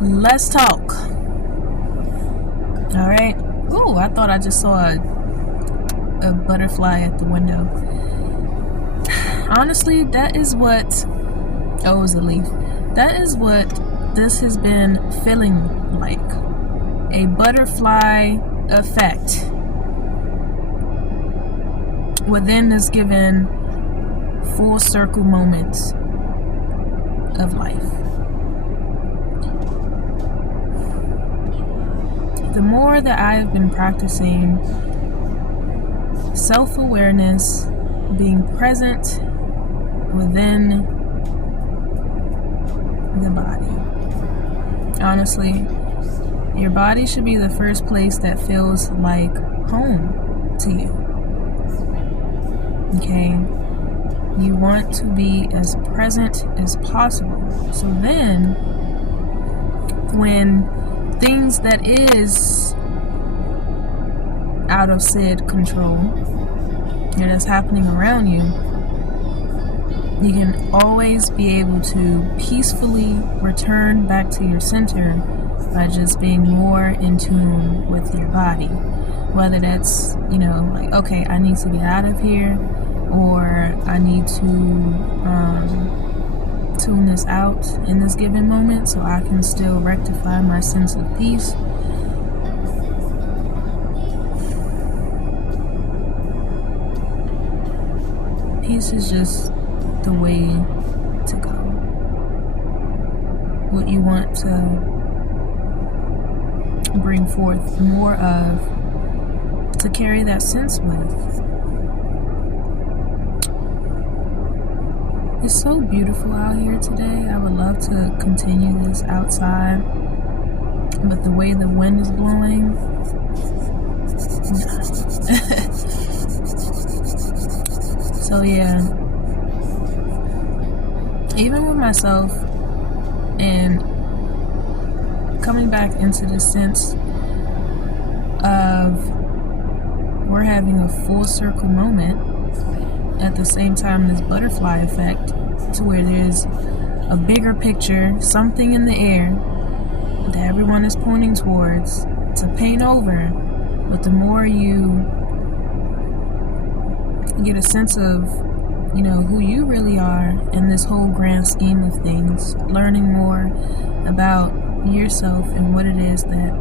let's talk. All right. Ooh, I thought I just saw a butterfly at the window. Honestly, that is what... Oh, it was a leaf. That is what this has been feeling like. A butterfly effect within this given full circle moments of life. The more that I have been practicing self-awareness, being present within the body. Honestly, your body should be the first place that feels like home to you. Okay? You want to be as present as possible. So then, when things that is out of said control, and that's happening around you, you can always be able to peacefully return back to your center by just being more in tune with your body. Whether that's, like, okay, I need to get out of here, or I need to tune this out in this given moment so I can still rectify my sense of peace. Peace is just the way to go. What you want to bring forth more of, to carry that sense with. It's so beautiful out here today. I would love to continue this outside, but the way the wind is blowing, so yeah, even with myself and coming back into the sense of we're having a full circle moment at the same time, this butterfly effect, to where there's a bigger picture, something in the air that everyone is pointing towards to paint over. But the more you get a sense of, who you really are in this whole grand scheme of things, learning more about yourself and what it is that,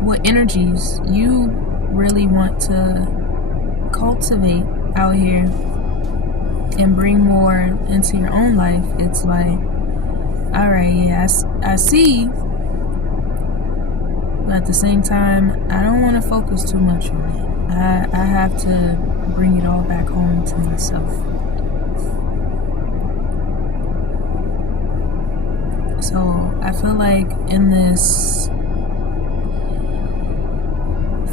what energies you really want to cultivate out here and bring more into your own life. It's like, alright, yeah, I see, but at the same time, I don't want to focus too much on it. I have to bring it all back home to myself. So I feel like in this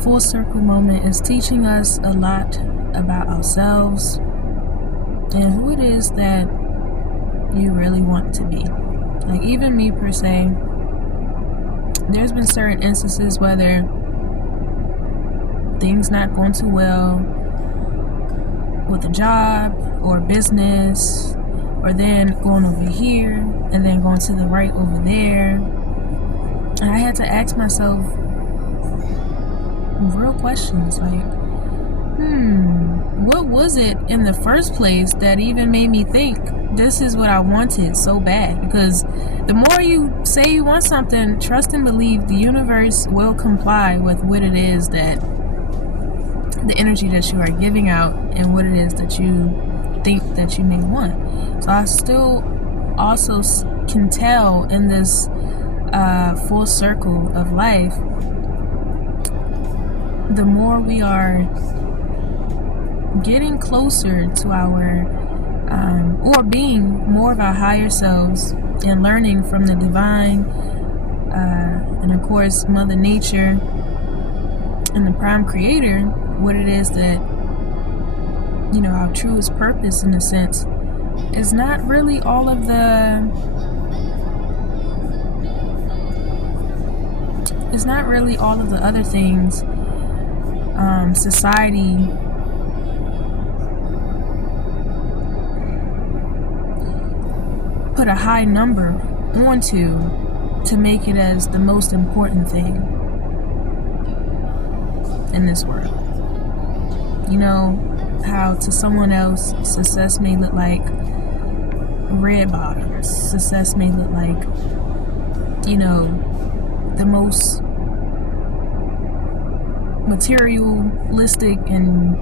full circle moment is teaching us a lot about ourselves and who it is that you really want to be. Like, even me per se, there's been certain instances whether things not going too well with a job or business, or then going over here and then going to the right over there, and I had to ask myself real questions like, what was it in the first place that even made me think this is what I wanted so bad? Because the more you say you want something, trust and believe the universe will comply with what it is that the energy that you are giving out and what it is that you think that you may want. So I still also can tell in this full circle of life, the more we are getting closer to our or being more of our higher selves and learning from the divine and of course Mother Nature and the Prime Creator, what it is that, our truest purpose in a sense is not really all of the other things society put put a high number onto to make it as the most important thing in this world. You know how to someone else success may look like red bottoms, success may look like, you know, the most materialistic and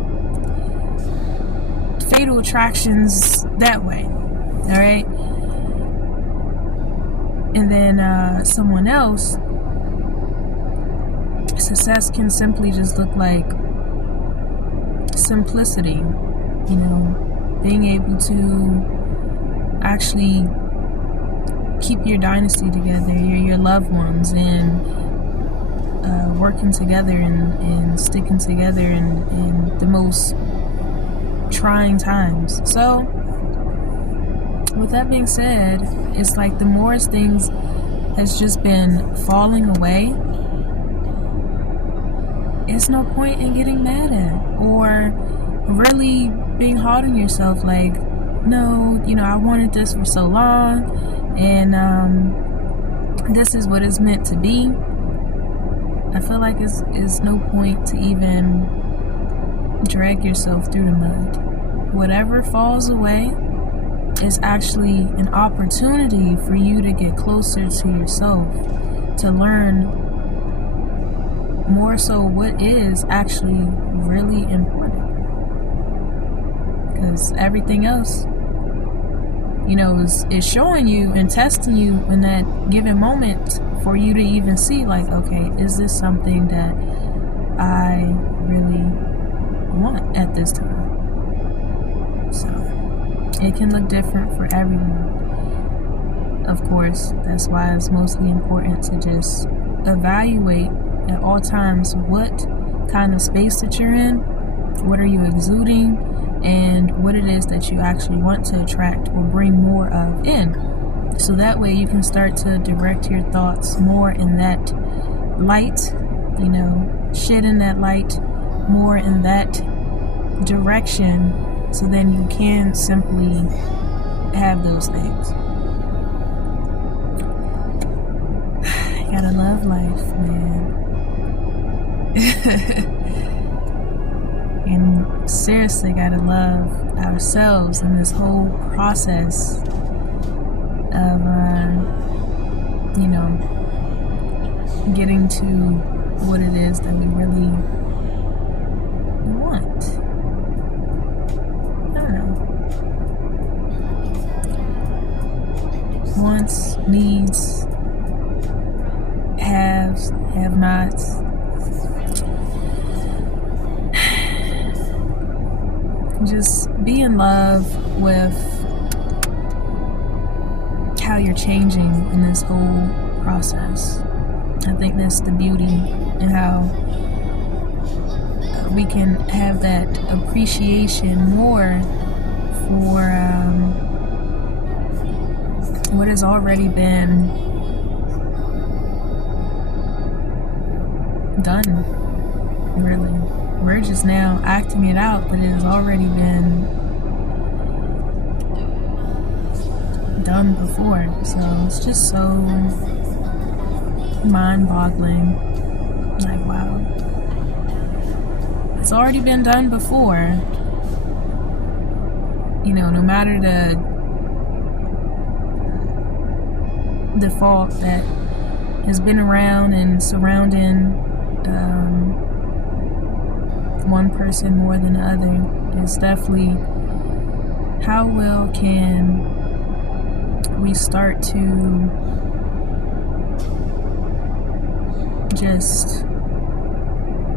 fatal attractions that way. All right. And then someone else, success can simply just look like simplicity, you know, being able to actually keep your dynasty together, your loved ones, and working together and sticking together in the most trying times. So with that being said, it's like the more things has just been falling away, it's no point in getting mad at or really being hard on yourself like, no, you know, I wanted this for so long and this is what it's meant to be. I feel like it's no point to even drag yourself through the mud. Whatever falls away is actually an opportunity for you to get closer to yourself, to learn more so what is actually really important. Because everything else, you know, is showing you and testing you in that given moment for you to even see, like, okay, is this something that I really want at this time? So it can look different for everyone. Of course, that's why it's mostly important to just evaluate at all times what kind of space that you're in, what are you exuding, and what it is that you actually want to attract or bring more of in. So that way you can start to direct your thoughts more in that light, you know, shed in that light more in that direction, so then you can simply have those things. You gotta love life, man. And seriously gotta love ourselves in this whole process of, you know, getting to what it is that we really want. I don't know. Wants, needs, haves, have-nots. Just be in love with how you're changing in this whole process. I think that's the beauty and how we can have that appreciation more for what has already been done, really. We're just now acting it out, but it has already been done before. So it's just so mind-boggling. Like, wow. It's already been done before. You know, no matter the fault that has been around and surrounding one person more than the other, is definitely how well can we start to just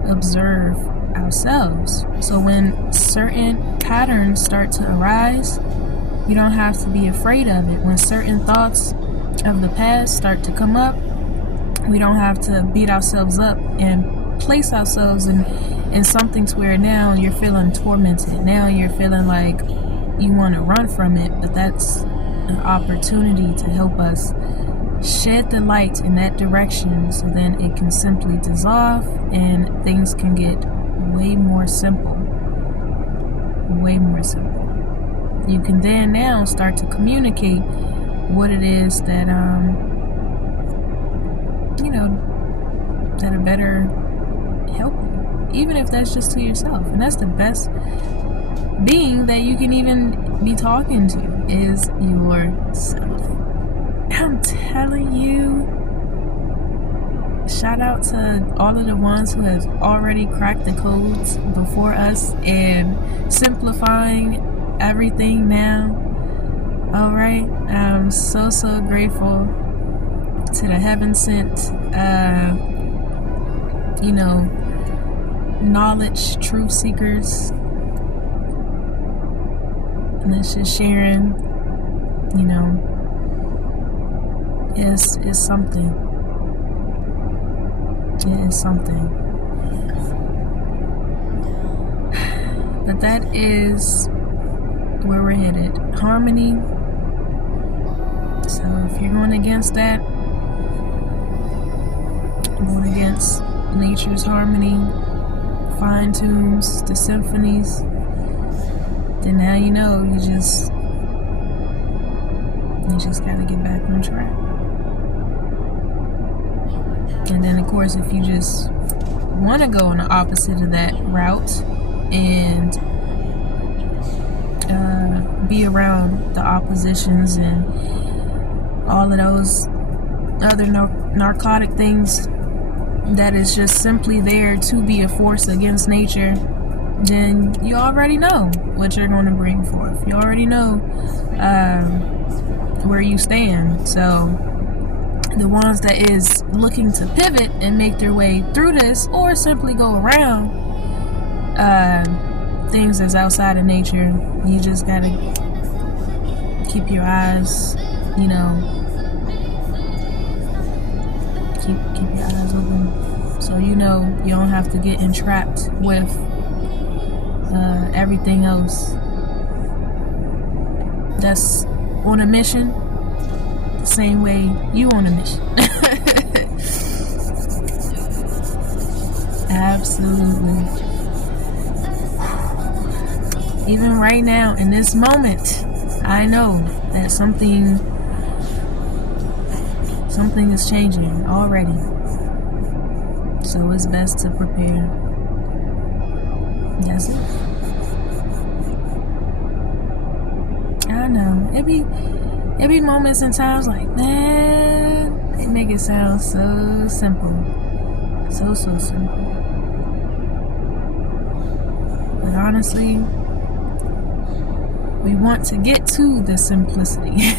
observe ourselves. So when certain patterns start to arise, you don't have to be afraid of it. When certain thoughts of the past start to come up, we don't have to beat ourselves up and place ourselves in something to where now you're feeling tormented. Now you're feeling like you want to run from it, but that's an opportunity to help us shed the light in that direction, so then it can simply dissolve and things can get way more simple. Way more simple. You can then now start to communicate what it is that that are better help you, even if that's just to yourself. And that's the best being that you can even be talking to, is yourself. I'm telling you, shout out to all of the ones who have already cracked the codes before us and simplifying everything now. All right, I'm so grateful to the heaven sent knowledge truth seekers, and that's just sharing, is something. It is something. But that is where we're headed. Harmony. So if you're going against that, going against nature's harmony, fine tunes, the symphonies, then now you know you just gotta get back on track. And then of course, if you just want to go on the opposite of that route and be around the oppositions and all of those other narcotic things that is just simply there to be a force against nature, then you already know what you're going to bring forth. You already know where you stand. So the ones that is looking to pivot and make their way through this, or simply go around things that's outside of nature, you just gotta keep your eyes, keep your eyes open, so you don't have to get entrapped with everything else that's on a mission, the same way you on a mission. Absolutely. Even right now, in this moment, I know that something is changing already. So it's best to prepare. That's it. I know. It be moments and times like, man, they make it sound so simple. So simple. But honestly, we want to get to the simplicity,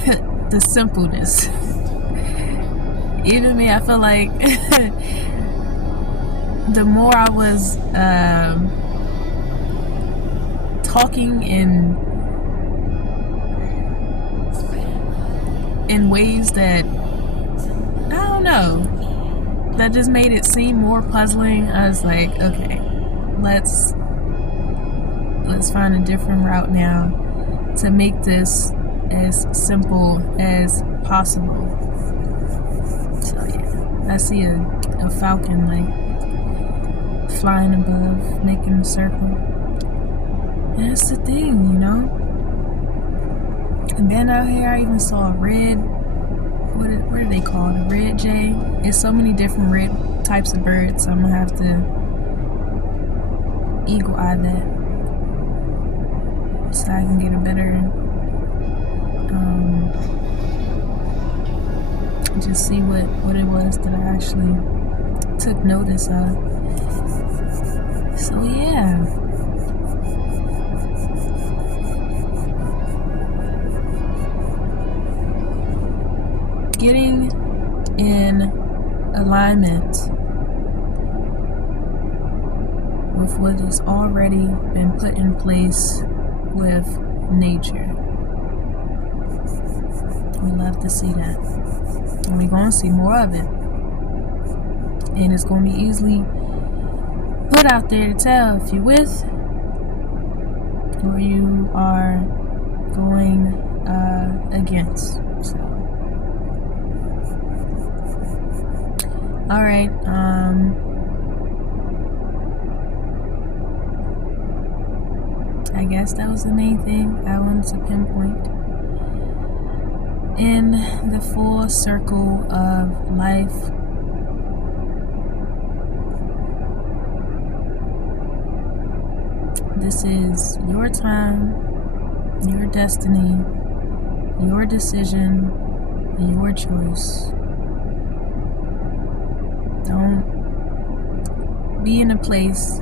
the simpleness. Even me, I feel like the more I was talking in ways that, I don't know, that just made it seem more puzzling, I was like, okay, let's find a different route now to make this as simple as possible. So yeah, I see a falcon like flying above, making a circle. And that's the thing, And then out here, I even saw a red, what are they called? A red jay. There's so many different red types of birds, so I'm gonna have to eagle eye that, so I can get a better, just see what it was that I actually took notice of. So yeah. Getting in alignment with what has already been put in place with nature. We love to see that. And we're going to see more of it. And it's going to be easily put out there to tell if you're with or you are going against. So, all right. I guess that was the main thing I wanted to pinpoint. in the full circle of life. This is your time, your destiny, your decision, your choice. Don't be in a place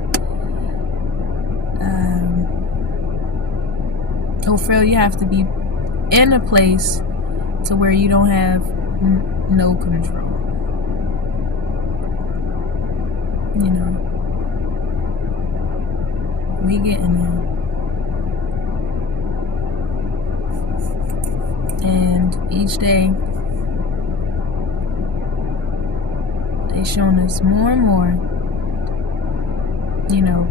or feel you have to be in a place to where you don't have no control. You know, we getting there. And each day they showing us more and more, you know,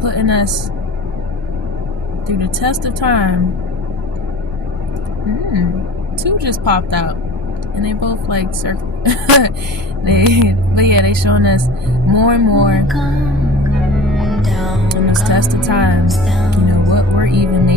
putting us through the test of time. Two just popped out, and they both like CiRCLE. But yeah, they showing us more and more in this test of time, you know, what we're even made